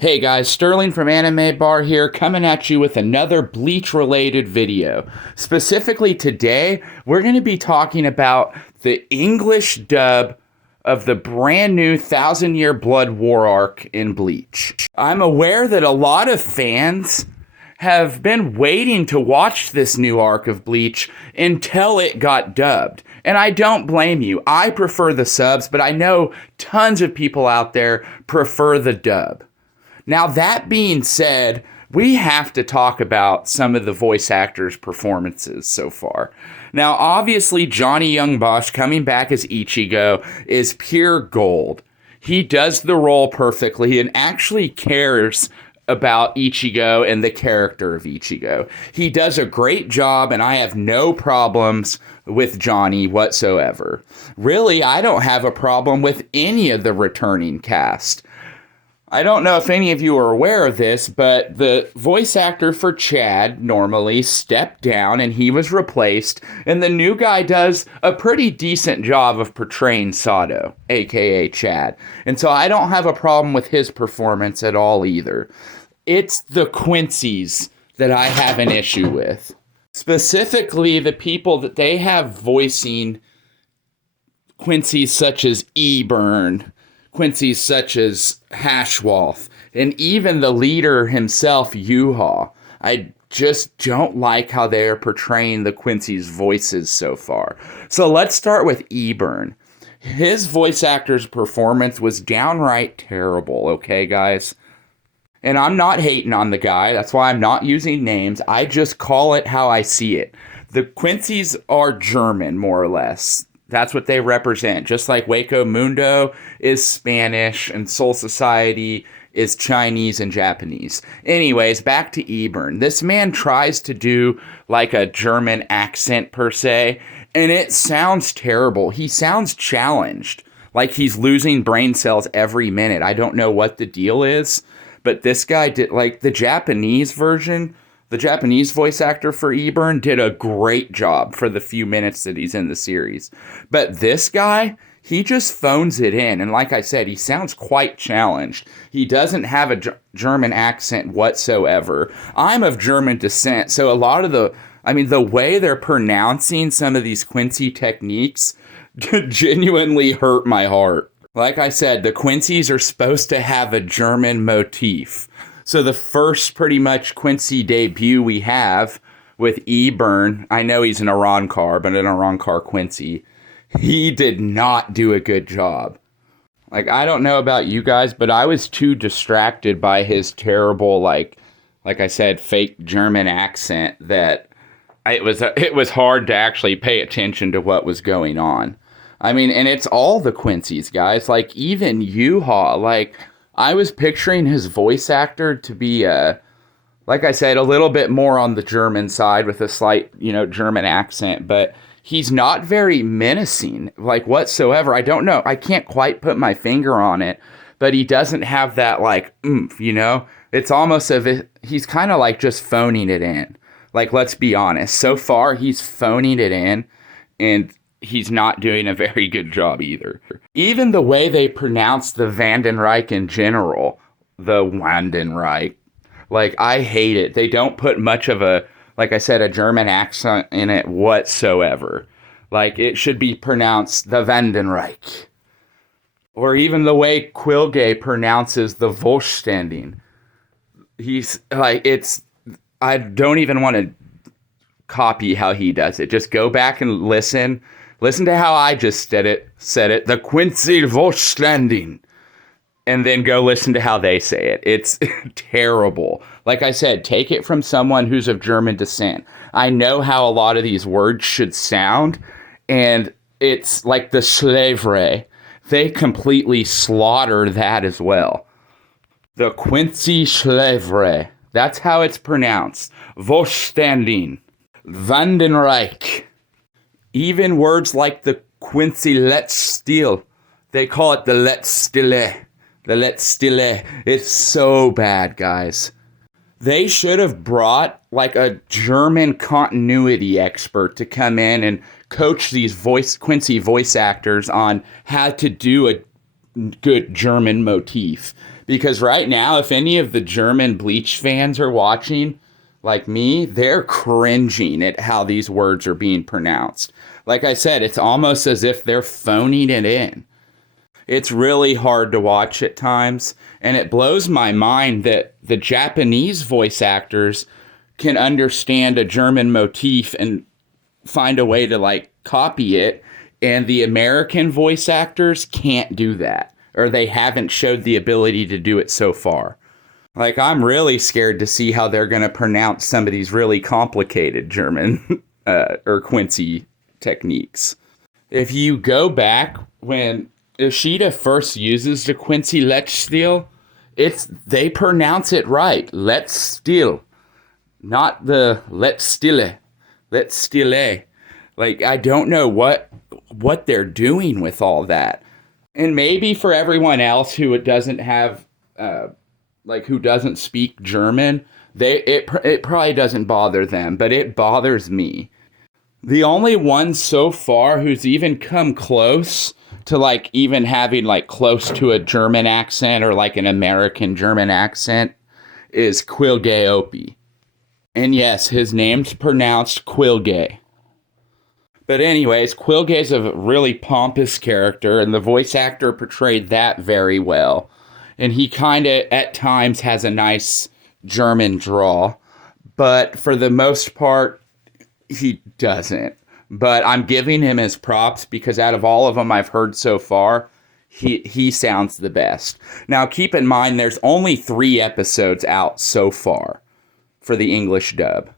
Hey guys, Sterling from Anime Bar here, coming at you with another Bleach-related video. Specifically today, we're going to be talking about the English dub of the brand new Thousand Year Blood War arc in Bleach. I'm aware that a lot of fans have been waiting to watch this new arc of Bleach until it got dubbed. And I don't blame you. I prefer the subs, but I know tons of people out there prefer the dub. Now, that being said, we have to talk about some of the voice actors' performances so far. Now, obviously, Johnny Young Bosch coming back as Ichigo is pure gold. He does the role perfectly and actually cares about Ichigo and the character of Ichigo. He does a great job, and I have no problems with Johnny whatsoever. Really, I don't have a problem with any of the returning cast. I don't know if any of you are aware of this, but the voice actor for Chad normally stepped down and he was replaced, and the new guy does a pretty decent job of portraying Sato, aka Chad. And so I don't have a problem with his performance at all either. It's the Quincy's that I have an issue with. Specifically, the people that they have voicing Quincy's such as Eburn, Quincy's such as Hashwolf, and even the leader himself, Yuha. I just don't like how they are portraying the Quincy's voices so far. So let's start with Eburn. His voice actor's performance was downright terrible, okay, guys? And I'm not hating on the guy. That's why I'm not using names. I just call it how I see it. The Quincy's are German, more or less. That's what they represent. Just like Waco Mundo is Spanish and Soul Society is Chinese and Japanese. Anyways, back to Eburn. This man tries to do like a German accent per se, and it sounds terrible. He sounds challenged, like he's losing brain cells every minute. I don't know what the deal is, but this guy did, like the Japanese version. The Japanese voice actor for Eburn did a great job for the few minutes that he's in the series. But this guy, he just phones it in. And like I said, he sounds quite challenged. He doesn't have a German accent whatsoever. I'm of German descent, so a lot of the way they're pronouncing some of these Quincy techniques genuinely hurt my heart. Like I said, the Quincy's are supposed to have a German motif. So the first pretty much Quincy debut we have with Eburn, I know he's an Arankar, but an Arankar Quincy, he did not do a good job. Like, I don't know about you guys, but I was too distracted by his terrible, like I said, fake German accent that it was hard to actually pay attention to what was going on. I mean, and it's all the Quincy's, guys. Like, even Yuha, like, I was picturing his voice actor to be, like I said, a little bit more on the German side with a slight, German accent, but he's not very menacing, like, whatsoever. I don't know. I can't quite put my finger on it, but he doesn't have that, like, oomph, It's almost as if he's kind of like just phoning it in. Like, let's be honest. So far, he's phoning it in, and he's not doing a very good job either. Even the way they pronounce the Vandenreich in general, the Wandenreich, like, I hate it. They don't put much of a, like I said, a German accent in it whatsoever. Like, it should be pronounced the Vandenreich. Or even the way Quilgay pronounces the Volstanding. He's, like, I don't even want to copy how he does it. Just go back and listen. Listen to how I just said it, the Quincy Volstanding, and then go listen to how they say it. It's terrible. Like I said, take it from someone who's of German descent. I know how a lot of these words should sound, and it's like the Schlevre. They completely slaughter that as well. The Quincy Schlevre. That's how it's pronounced. Volstanding. Vandenreich. Even words like the Quincy Let's Steal, they call it the Let's Stille. The Let's Stille. It's so bad, guys. They should have brought like a German continuity expert to come in and coach these Quincy voice actors on how to do a good German motif. Because right now, if any of the German Bleach fans are watching, like me, they're cringing at how these words are being pronounced. Like I said, it's almost as if they're phoning it in. It's really hard to watch at times, and it blows my mind that the Japanese voice actors can understand a German motif and find a way to like copy it, and the American voice actors can't do that, or they haven't showed the ability to do it so far. Like, I'm really scared to see how they're going to pronounce some of these really complicated German or Quincy techniques. If you go back when Ishida first uses the Quincy Lechstil, they pronounce it right. Let's still, not the let's stille. Let's stille. Like, I don't know what they're doing with all that. And maybe for everyone else who doesn't have who doesn't speak German, it probably doesn't bother them, but it bothers me. The only one so far who's even come close to like even having like close to a German accent or like an American German accent is Quilge Opie. And yes, his name's pronounced Quilge. But anyways, Quilge's a really pompous character, and the voice actor portrayed that very well. And he kind of, at times, has a nice German draw. But for the most part, he doesn't. But I'm giving him his props because out of all of them I've heard so far, he sounds the best. Now, keep in mind, there's only 3 episodes out so far for the English dub.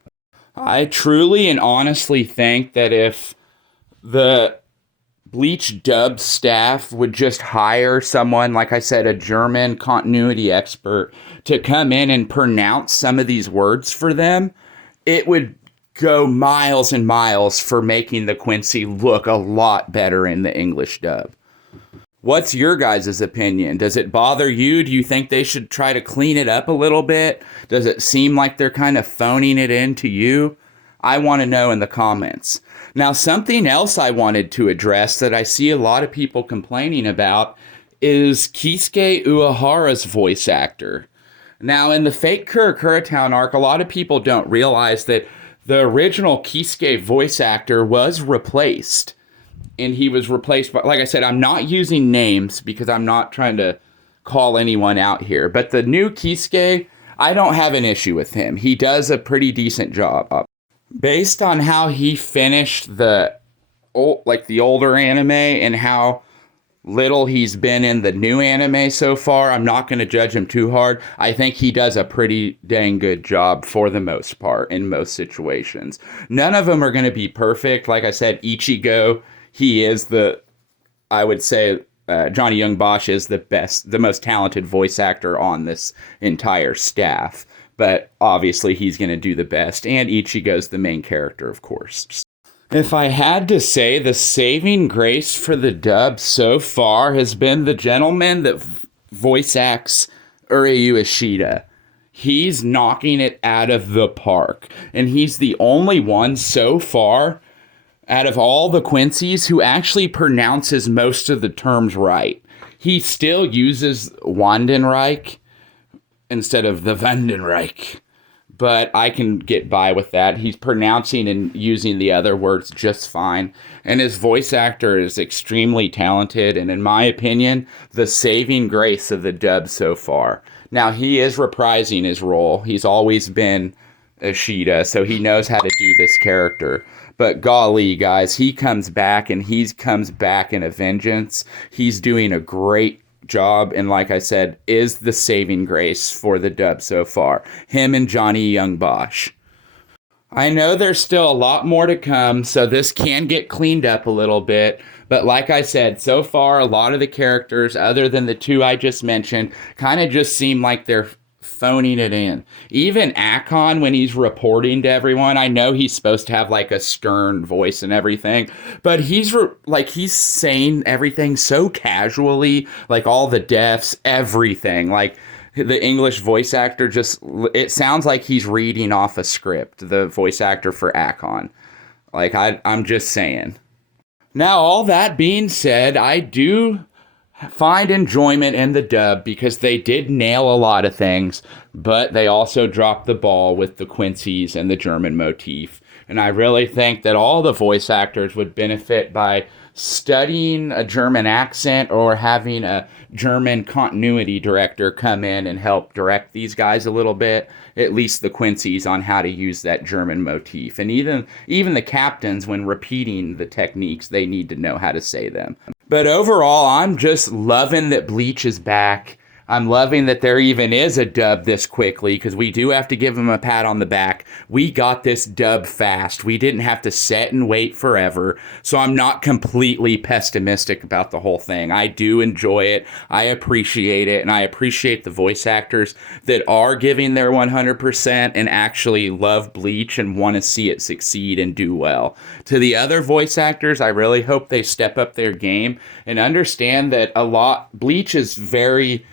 I truly and honestly think that if the Bleach dub staff would just hire someone, like I said, a German continuity expert, to come in and pronounce some of these words for them, it would go miles and miles for making the Quincy look a lot better in the English dub. What's your guys' opinion? Does it bother you? Do you think they should try to clean it up a little bit? Does it seem like they're kind of phoning it in to you? I want to know in the comments. Now, something else I wanted to address that I see a lot of people complaining about is Kisuke Uehara's voice actor. Now, in the fake Kurakura Town arc, a lot of people don't realize that the original Kisuke voice actor was replaced. And he was replaced by, like I said, I'm not using names because I'm not trying to call anyone out here. But the new Kisuke, I don't have an issue with him. He does a pretty decent job. Based on how he finished the older anime and how little he's been in the new anime so far, I'm not going to judge him too hard. I think he does a pretty dang good job for the most part in most situations. None of them are going to be perfect. Like I said, Ichigo, he is I would say Johnny Young Bosch is the most talented voice actor on this entire staff. But obviously he's going to do the best. And Ichigo's the main character, of course. If I had to say, the saving grace for the dub so far has been the gentleman that voice acts Uryu Ishida. He's knocking it out of the park. And he's the only one so far out of all the Quincy's who actually pronounces most of the terms right. He still uses Wandenreich instead of the Vandenreich. But I can get by with that. He's pronouncing and using the other words just fine. And his voice actor is extremely talented. And in my opinion, the saving grace of the dub so far. Now, he is reprising his role. He's always been Ishida, so he knows how to do this character. But golly, guys, he comes back, and he comes back in a vengeance. He's doing a great job, and like I said, is the saving grace for the dub so far. Him and Johnny Young Bosch. I know there's still a lot more to come, so this can get cleaned up a little bit. But like I said, so far, a lot of the characters, other than the 2 I just mentioned, kind of just seem like they're phoning it in. Even Akon, when he's reporting to everyone, I know he's supposed to have like a stern voice and everything, but he's saying everything so casually, like all the deaths, everything. Like the English voice actor it sounds like he's reading off a script, the voice actor for Akon. Like I'm just saying. Now, all that being said, I do find enjoyment in the dub because they did nail a lot of things, but they also dropped the ball with the Quincy's and the German motif. And I really think that all the voice actors would benefit by studying a German accent or having a German continuity director come in and help direct these guys a little bit, at least the Quincy's, on how to use that German motif. And even the captains, when repeating the techniques, they need to know how to say them. But overall, I'm just loving that Bleach is back. I'm loving that there even is a dub this quickly, because we do have to give them a pat on the back. We got this dub fast. We didn't have to sit and wait forever. So I'm not completely pessimistic about the whole thing. I do enjoy it. I appreciate it. And I appreciate the voice actors that are giving their 100% and actually love Bleach and want to see it succeed and do well. To the other voice actors, I really hope they step up their game and understand that Bleach is very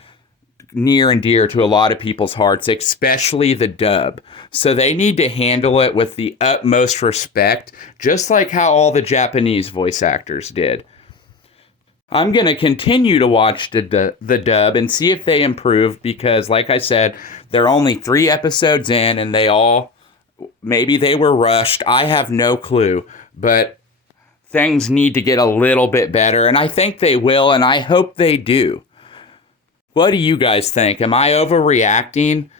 near and dear to a lot of people's hearts, especially the dub. So they need to handle it with the utmost respect, just like how all the Japanese voice actors did. I'm going to continue to watch the dub and see if they improve because, like I said, they're only 3 episodes in and maybe they were rushed. I have no clue, but things need to get a little bit better, and I think they will, and I hope they do. What do you guys think? Am I overreacting?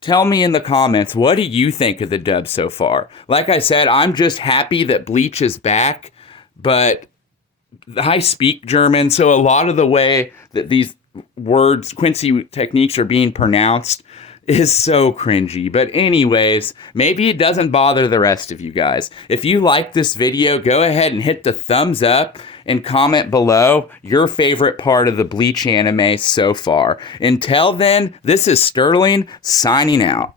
Tell me in the comments, what do you think of the dub so far? Like I said, I'm just happy that Bleach is back, but I speak German, so a lot of the way that these words, Quincy techniques, are being pronounced is so cringy. But anyways, maybe it doesn't bother the rest of you guys. If you like this video, go ahead and hit the thumbs up and comment below your favorite part of the Bleach anime so far. Until then, this is Sterling signing out.